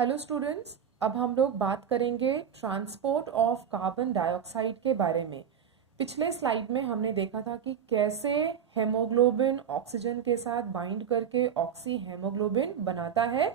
Hello students, अब हम लोग बात करेंगे ट्रांसपोर्ट ऑफ कार्बन डाइऑक्साइड के बारे में। पिछले स्लाइड में हमने देखा था कि कैसे हेमोग्लोबिन ऑक्सीजन के साथ बाइंड करके ऑक्सी हेमोग्लोबिन बनाता है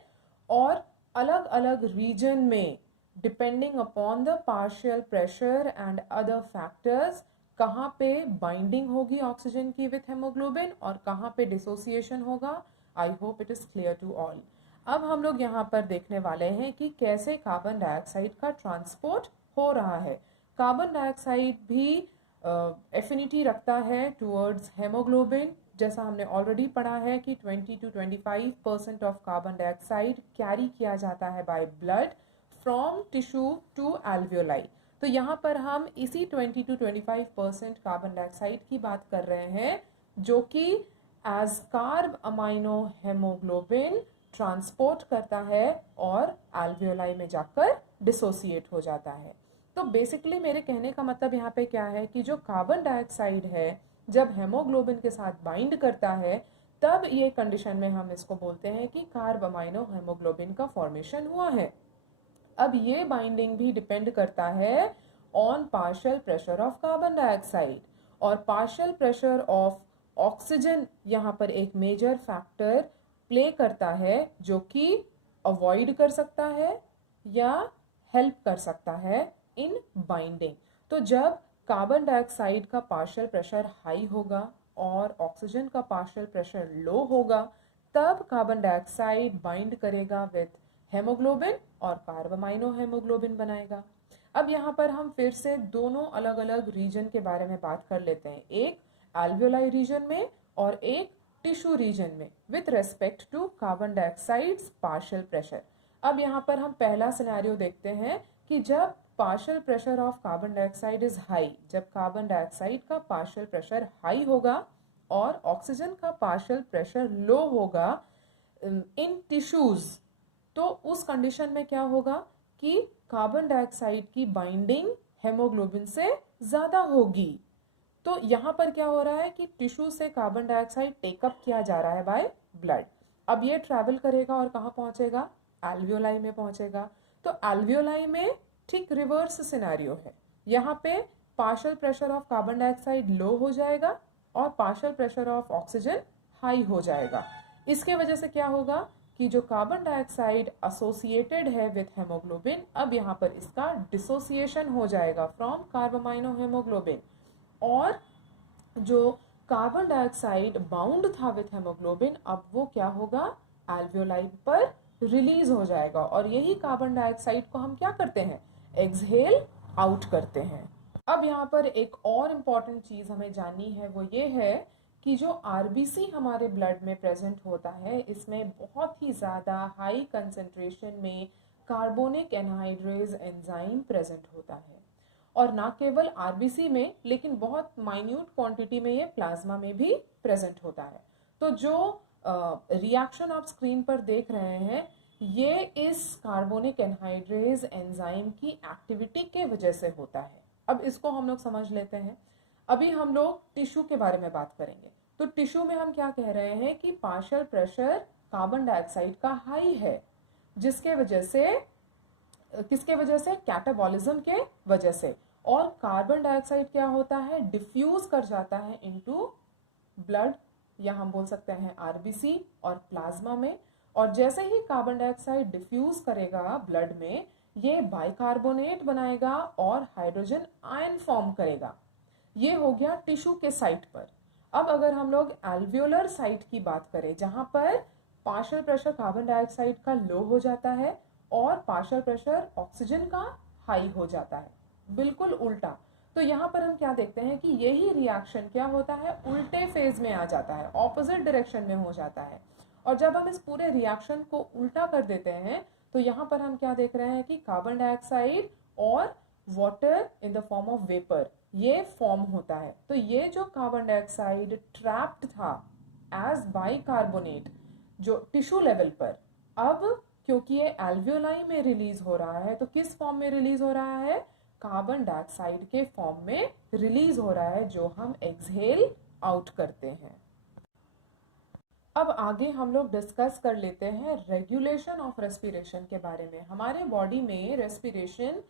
और अलग अलग रीजन में depending upon the partial pressure and other factors कहाँ पे बाइंडिंग होगी ऑक्सीजन की विथ हेमोग्लोबिन और कहाँ पे डिसोसिएशन होगा। I hope it is clear to all. अब हम लोग यहाँ पर देखने वाले हैं कि कैसे कार्बन डाइऑक्साइड का ट्रांसपोर्ट हो रहा है। कार्बन डाइऑक्साइड भी एफिनिटी रखता है टुवर्ड्स हेमोग्लोबिन, जैसा हमने ऑलरेडी पढ़ा है कि 20 to 25% of carbon dioxide carry किया जाता है by blood from tissue to alveoli. तो यहाँ पर हम इसी 20 to 25% कार्बन डाइऑक्साइड की बात कर रहे हैं जो कि as carbamino haemoglobin transport करता है और एल्वियोलाई में जाकर डिसोसिएट हो जाता है। तो बेसिकली मेरे कहने का मतलब यहाँ पे क्या है कि जो कार्बन डाइऑक्साइड है जब हेमोग्लोबिन के साथ बाइंड करता है तब ये कंडीशन में हम इसको बोलते हैं कि कार्ब अमाइनो हेमोग्लोबिन का फॉर्मेशन हुआ है। अब ये बाइंडिंग भी डिपेंड करता है on partial pressure of carbon dioxide, और पार्शियल प्रेशर ऑफ ऑक्सीजन यहाँ पर एक मेजर फैक्टर प्ले करता है जो कि अवॉइड कर सकता है या हेल्प कर सकता है इन बाइंडिंग। तो जब कार्बन डाइऑक्साइड का पार्शियल प्रेशर हाई होगा और ऑक्सीजन का पार्शियल प्रेशर लो होगा तब कार्बन डाइऑक्साइड बाइंड करेगा विथ हेमोग्लोबिन और कार्बामाइनो हेमोग्लोबिन बनाएगा। अब यहाँ पर हम फिर से दोनों अलग अलग रीजन के बारे में बात कर लेते हैं, एक एल्वियोलाई रीजन में और एक टिश्यू रीजन में with respect to carbon dioxide partial pressure. अब यहाँ पर हम पहला सिनेरियो देखते हैं कि जब partial pressure of carbon dioxide is high, जब कार्बन डाइऑक्साइड का पार्शियल प्रेशर हाई होगा और ऑक्सीजन का पार्शियल प्रेशर लो होगा इन टिश्यूज, तो उस कंडीशन में क्या होगा कि कार्बन डाइऑक्साइड की बाइंडिंग हेमोग्लोबिन से ज्यादा होगी। तो यहाँ पर क्या हो रहा है कि टिश्यू से कार्बन डाइऑक्साइड टेकअप किया जा रहा है बाय ब्लड। अब ये ट्रैवल करेगा और कहाँ पहुंचेगा, एल्वियोलाई में पहुंचेगा। तो एल्वियोलाई में ठीक रिवर्स सिनेरियो है, यहाँ पे partial pressure of carbon dioxide low हो जाएगा और partial pressure of oxygen high हो जाएगा। इसके वजह से क्या होगा कि जो कार्बन डाइऑक्साइड एसोसिएटेड है विथ हेमोग्लोबिन, अब यहाँ पर इसका डिसोसिएशन हो जाएगा फ्रॉम कार्बामाइनो हेमोग्लोबिन, और जो कार्बन डाइऑक्साइड बाउंड था विथ हेमोग्लोबिन अब वो क्या होगा, एल्वियोलाई पर रिलीज हो जाएगा। और यही कार्बन डाइऑक्साइड को हम क्या करते हैं, एक्सहेल आउट करते हैं। अब यहाँ पर एक और इम्पॉर्टेंट चीज हमें जाननी है, वो ये है कि जो आरबीसी हमारे ब्लड में प्रेजेंट होता है इसमें बहुत ही ज़्यादा हाई कंसेंट्रेशन में कार्बोनिक एनहाइड्रेज एंजाइम प्रेजेंट होता है, और ना केवल आरबीसी में लेकिन बहुत माइन्यूट क्वांटिटी में ये प्लाज्मा में भी प्रेजेंट होता है। तो जो रिएक्शन आप स्क्रीन पर देख रहे हैं ये इस कार्बोनिक एनहाइड्रेज एंजाइम की एक्टिविटी के वजह से होता है। अब इसको हम लोग समझ लेते हैं। अभी हम लोग टिश्यू के बारे में बात करेंगे। तो टिश्यू में हम क्या कह रहे हैं कि पार्शियल प्रेशर कार्बन डाइऑक्साइड का हाई है, जिसके वजह से किसके वजह से, कैटाबॉलिज्म के वजह से, और कार्बन डाइऑक्साइड क्या होता है, डिफ्यूज कर जाता है इनटू ब्लड, या हम बोल सकते हैं आरबीसी और प्लाज्मा में। और जैसे ही कार्बन डाइऑक्साइड डिफ्यूज करेगा ब्लड में ये बाइकार्बोनेट बनाएगा और हाइड्रोजन आयन फॉर्म करेगा। ये हो गया टिश्यू के साइट पर। अब अगर हम लोग एल्वियोलर साइट की बात करें जहां पर पार्शियल प्रेशर कार्बन डाइऑक्साइड का लो हो जाता है और पार्शियल प्रेशर ऑक्सीजन का हाई हो जाता है, बिल्कुल उल्टा। तो यहाँ पर हम क्या देखते हैं कि यही रिएक्शन क्या होता है, उल्टे फेज में आ जाता है, ऑपोजिट डायरेक्शन में हो जाता है। और जब हम इस पूरे रिएक्शन को उल्टा कर देते हैं तो यहाँ पर हम क्या देख रहे हैं कि कार्बन डाइऑक्साइड और water in the form of vapour ये फॉर्म होता है। तो ये जो कार्बन डाइऑक्साइड ट्रैप्ड था एज बाइकार्बोनेट जो टिश्यू लेवल पर, अब क्योंकि ये एल्वियोलाई में रिलीज हो रहा है तो किस फॉर्म में रिलीज हो रहा है, कार्बन डाइऑक्साइड के फॉर्म में रिलीज हो रहा है जो हम एक्सहेल आउट करते हैं। अब आगे हम लोग डिस्कस कर लेते हैं रेगुलेशन ऑफ रेस्पिरेशन के बारे में। हमारे बॉडी में रेस्पिरेशन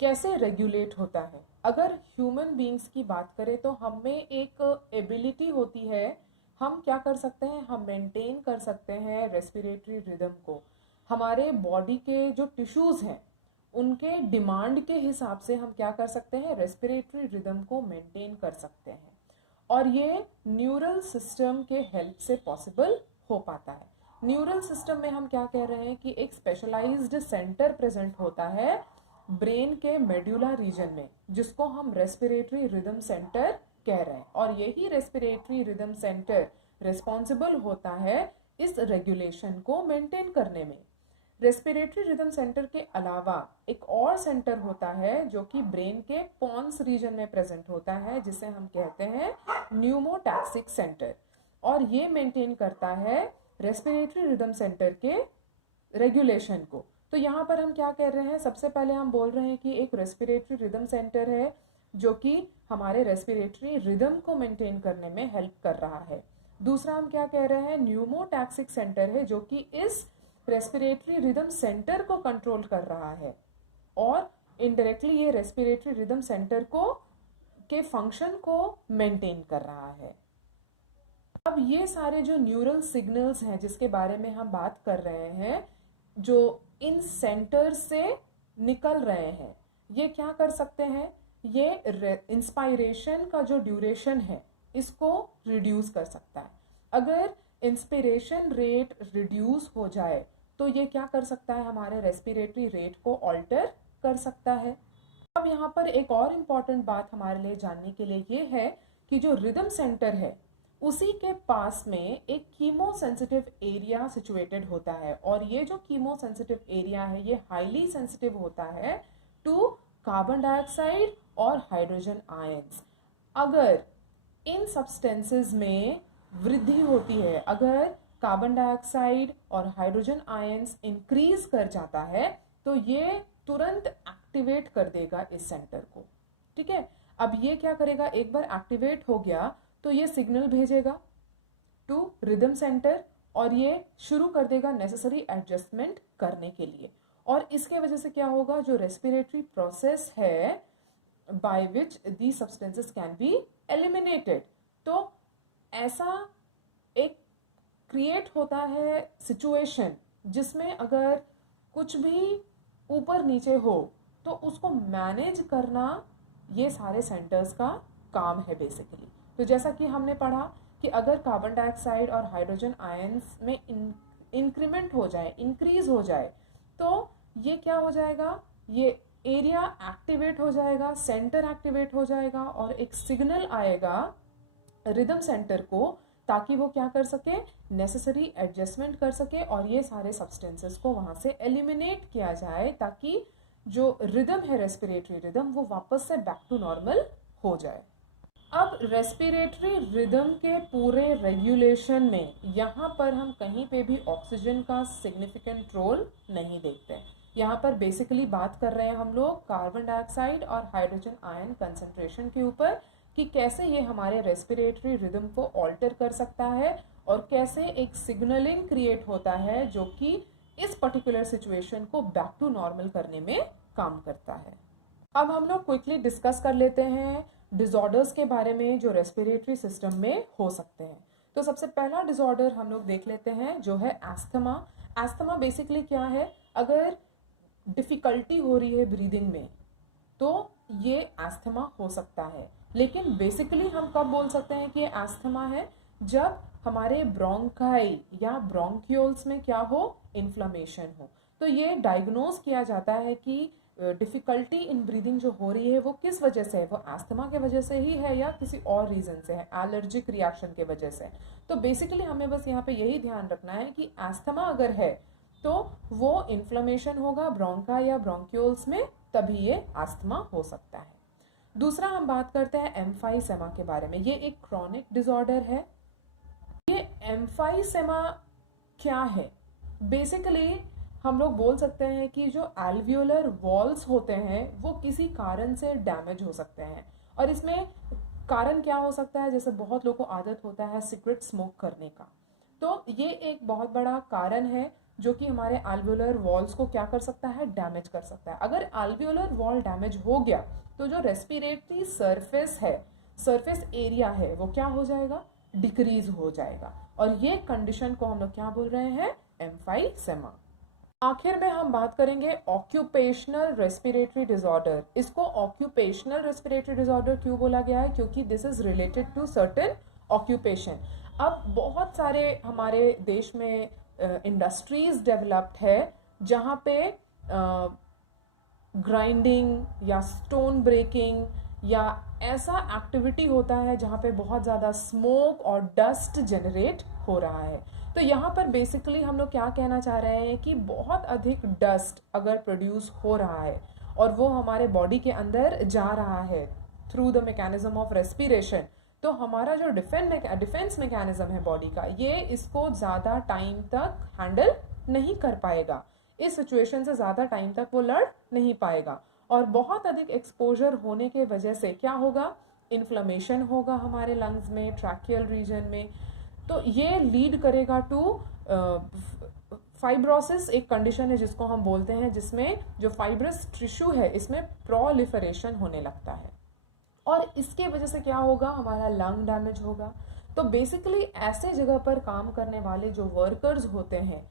कैसे रेगुलेट होता है। अगर ह्यूमन बींग्स की बात करें तो हम में एक एबिलिटी होती है, हम क्या कर सकते हैं, हम मेंटेन कर सकते हैं रेस्पिरेटरी रिदम को। हमारे बॉडी के जो टिश्यूज़ हैं उनके डिमांड के हिसाब से हम क्या कर सकते हैं, रेस्पिरेटरी रिदम को मेंटेन कर सकते हैं। और ये न्यूरल सिस्टम के हेल्प से पॉसिबल हो पाता है। न्यूरल सिस्टम में हम क्या कह रहे हैं कि एक स्पेशलाइज्ड सेंटर प्रेजेंट होता है ब्रेन के मेड्यूला रीजन में, जिसको हम रेस्पिरेटरी रिदम सेंटर कह रहे हैं। और यही रेस्पिरेटरी रिदम सेंटर रिस्पॉन्सिबल होता है इस रेगुलेशन को मेंटेन करने में। रेस्पिरेटरी रिदम सेंटर के अलावा एक और सेंटर होता है जो कि ब्रेन के पॉन्स रीजन में प्रेजेंट होता है, जिसे हम कहते हैं न्यूमोटैक्सिक सेंटर। और ये मेंटेन करता है रेस्पिरेटरी रिदम सेंटर के रेगुलेशन को। तो यहाँ पर हम क्या कह रहे हैं, सबसे पहले हम बोल रहे हैं कि एक रेस्पिरेटरी रिदम सेंटर है जो कि हमारे रेस्पिरेटरी रिदम को मेंटेन करने में हेल्प कर रहा है। दूसरा हम क्या कह रहे हैं, न्यूमोटैक्सिक सेंटर है जो कि इस रेस्पिरेटरी रिदम सेंटर को कंट्रोल कर रहा है और इनडायरेक्टली ये रेस्पिरेटरी रिदम सेंटर को के फंक्शन को मेंटेन कर रहा है। अब ये सारे जो न्यूरल सिग्नल्स हैं जिसके बारे में हम बात कर रहे हैं, जो इन सेंटर से निकल रहे हैं, ये क्या कर सकते हैं, ये इंस्पायरेशन का जो ड्यूरेशन है इसको रिड्यूस कर सकता है। अगर इंस्पिरेशन रेट रिड्यूस हो जाए तो ये क्या कर सकता है, हमारे रेस्पिरेटरी रेट को ऑल्टर कर सकता है। अब यहाँ पर एक और इम्पॉर्टेंट बात हमारे लिए जानने के लिए ये है कि जो रिदम सेंटर है उसी के पास में एक कीमो सेंसिटिव एरिया सिचुएटेड होता है। और ये जो कीमो सेंसिटिव एरिया है ये हाईली सेंसिटिव होता है टू कार्बन डाइऑक्साइड और हाइड्रोजन आयंस। अगर इन सब्सटेंसेस में वृद्धि होती है, अगर कार्बन डाइऑक्साइड और हाइड्रोजन आयंस इंक्रीज कर जाता है तो ये तुरंत एक्टिवेट कर देगा इस सेंटर को। ठीक है, अब ये क्या करेगा, एक बार एक्टिवेट हो गया तो ये सिग्नल भेजेगा टू रिदम सेंटर और ये शुरू कर देगा नेसेसरी एडजस्टमेंट करने के लिए। और इसके वजह से क्या होगा, जो रेस्पिरेटरी प्रोसेस है by which the substances can be eliminated, तो ऐसा एक क्रिएट होता है सिचुएशन जिसमें अगर कुछ भी ऊपर नीचे हो तो उसको मैनेज करना ये सारे सेंटर्स का काम है बेसिकली। तो जैसा कि हमने पढ़ा कि अगर कार्बन डाइऑक्साइड और हाइड्रोजन आयंस में इंक्रीमेंट हो जाए, इंक्रीज हो जाए, तो ये क्या हो जाएगा, ये एरिया एक्टिवेट हो जाएगा, सेंटर एक्टिवेट हो जाएगा और एक सिग्नल आएगा रिदम सेंटर को ताकि वो क्या कर सके, नेसेसरी एडजस्टमेंट कर सके और ये सारे सब्सटेंसेस को वहां से एलिमिनेट किया जाए ताकि जो रिदम है रेस्पिरेटरी रिदम वो वापस से बैक टू नॉर्मल हो जाए। अब रेस्पिरेटरी रिदम के पूरे रेगुलेशन में यहाँ पर हम कहीं पे भी ऑक्सीजन का सिग्निफिकेंट रोल नहीं देखते। यहाँ पर बेसिकली बात कर रहे हैं हम लोग कार्बन डाइऑक्साइड और हाइड्रोजन आयन कंसंट्रेशन के ऊपर कि कैसे ये हमारे रेस्पिरेटरी रिदम को ऑल्टर कर सकता है और कैसे एक सिग्नलिंग क्रिएट होता है जो कि इस पर्टिकुलर सिचुएशन को बैक टू नॉर्मल करने में काम करता है। अब हम लोग क्विकली डिस्कस कर लेते हैं डिसऑर्डर्स के बारे में जो रेस्पिरेटरी सिस्टम में हो सकते हैं। तो सबसे पहला डिसऑर्डर हम लोग देख लेते हैं जो है एस्थमा। एस्थमा बेसिकली क्या है, अगर डिफिकल्टी हो रही है ब्रीदिंग में तो ये एस्थमा हो सकता है। लेकिन बेसिकली हम कब बोल सकते हैं कि ये एस्थमा है, जब हमारे ब्रोंकाई या ब्रोंक्यूल्स में क्या हो, इन्फ्लेमेशन हो। तो ये डायग्नोज किया जाता है कि डिफिकल्टी इन ब्रीदिंग जो हो रही है वो किस वजह से है, वो एस्थमा के वजह से ही है या किसी और रीजन से है, एलर्जिक रिएक्शन के वजह से। तो बेसिकली हमें बस यहाँ पे यही ध्यान रखना है कि एस्थमा अगर है तो वो इन्फ्लेमेशन होगा ब्रोंकाई या ब्रोंक्यूल्स में, तभी ये एस्थमा हो सकता है। दूसरा हम बात करते हैं एम्फाइसेमा के बारे में। ये एक क्रॉनिक डिसऑर्डर है। ये एम्फाइसेमा क्या है, बेसिकली हम लोग बोल सकते हैं कि जो एल्वियोलर वॉल्स होते हैं वो किसी कारण से डैमेज हो सकते हैं। और इसमें कारण क्या हो सकता है, जैसे बहुत लोगों को आदत होता है सिगरेट स्मोक करने का, तो ये एक बहुत बड़ा कारण है जो कि हमारे alveolar वॉल्स को क्या कर सकता है, डैमेज कर सकता है। अगर alveolar वॉल डैमेज हो गया तो जो रेस्पिरेटरी सरफेस है, सरफेस एरिया है, वो क्या हो जाएगा, डिक्रीज हो जाएगा। और ये कंडीशन को हम लोग क्या बोल रहे हैं, एम्फाइसेमा। आखिर में हम बात करेंगे ऑक्यूपेशनल रेस्पिरेटरी डिसऑर्डर। इसको ऑक्यूपेशनल रेस्पिरेटरी डिसऑर्डर क्यों बोला गया है, क्योंकि this is related to certain occupation. अब बहुत सारे हमारे देश में इंडस्ट्रीज डेवलप्ड है जहाँ पे ग्राइंडिंग या स्टोन ब्रेकिंग या ऐसा एक्टिविटी होता है जहाँ पे बहुत ज़्यादा स्मोक और डस्ट जनरेट हो रहा है। तो यहाँ पर बेसिकली हम लोग क्या कहना चाह रहे हैं कि बहुत अधिक डस्ट अगर प्रोड्यूस हो रहा है और वो हमारे बॉडी के अंदर जा रहा है through the mechanism of respiration, तो हमारा जो डिफेंस मैकेनिज्म है बॉडी का, ये इसको ज़्यादा टाइम तक हैंडल नहीं कर पाएगा। इस सिचुएशन से ज़्यादा टाइम तक वो लड़ नहीं पाएगा और बहुत अधिक एक्सपोजर होने के वजह से क्या होगा, इन्फ्लेमेशन होगा हमारे लंग्स में, ट्रैकियल रीजन में। तो ये लीड करेगा टू फाइब्रोसिस, एक कंडीशन है जिसको हम बोलते हैं, जिसमें जो फाइब्रस टिश्यू है इसमें प्रोलिफरेशन होने लगता है और इसके वजह से क्या होगा, हमारा लंग डैमेज होगा। तो बेसिकली ऐसे जगह पर काम करने वाले जो वर्कर्स होते हैं,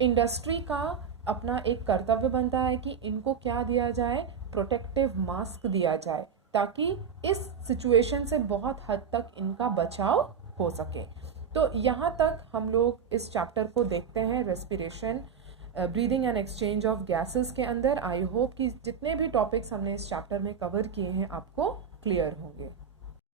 इंडस्ट्री का अपना एक कर्तव्य बनता है कि इनको क्या दिया जाए, प्रोटेक्टिव मास्क दिया जाए, ताकि इस सिचुएशन से बहुत हद तक इनका बचाव हो सके। तो यहाँ तक हम लोग इस चैप्टर को देखते हैं, respiration, breathing and exchange of gases के अंदर। आई होप कि जितने भी टॉपिक्स हमने इस चैप्टर में कवर किए हैं आपको क्लियर होंगे।